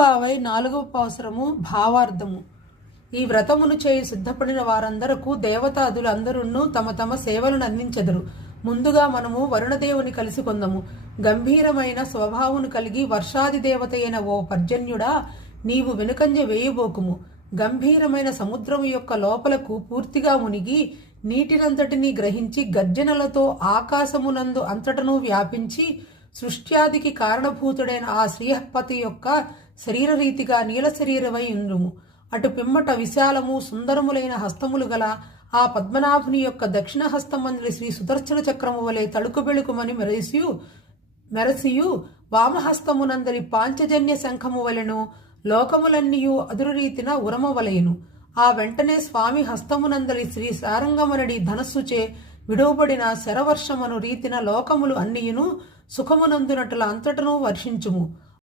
తిరుప్పావై 4వ పాసురము భావార్థము. ఈ వ్రతమును చేయి సిద్ధపడిన వారందరకు దేవతాదులు అందరును తమ తమ సేవలను అందించెదరు. ముందుగా మనము వరుణదేవుని కలిసి కొందము. గంభీరమైన స్వభావమును కలిగి వర్షాది దేవత అయిన ఓ పర్జన్యుడా, నీవు వెనుకంజ వేయబోకుము. గంభీరమైన సముద్రము యొక్క లోపలకు పూర్తిగా మునిగి నీటినంతటినీ గ్రహించి గర్జనలతో ఆకాశమునందు అంతటను వ్యాపించి సృష్ట్యాదికి కారణభూతుడైన ఆ శ్రీహపతి యొక్క శరీరరీతిగా నీల శరీరమై ఉండుము. అటు పిమ్మట విశాలము సుందరములైన హస్తములు గల ఆ పద్మనాభుని యొక్క దక్షిణ హస్తమందలి శ్రీ సుదర్శన చక్రము వలె తళుకు బెళుకుమని మెరసియు వామహస్తమునందలి పాంచజన్య శంఖము వలెను లోకములన్నీయు అదురురీతిన ఉరమవలయును. ఆ వెంటనే స్వామి హస్తమునందలి శ్రీ సారంగమనడి ధనస్సుచే విడువబడిన శరవర్షమను రీతిన లోకములు అన్నియును సుఖమునందునట్ల అంతటను వర్షించుము.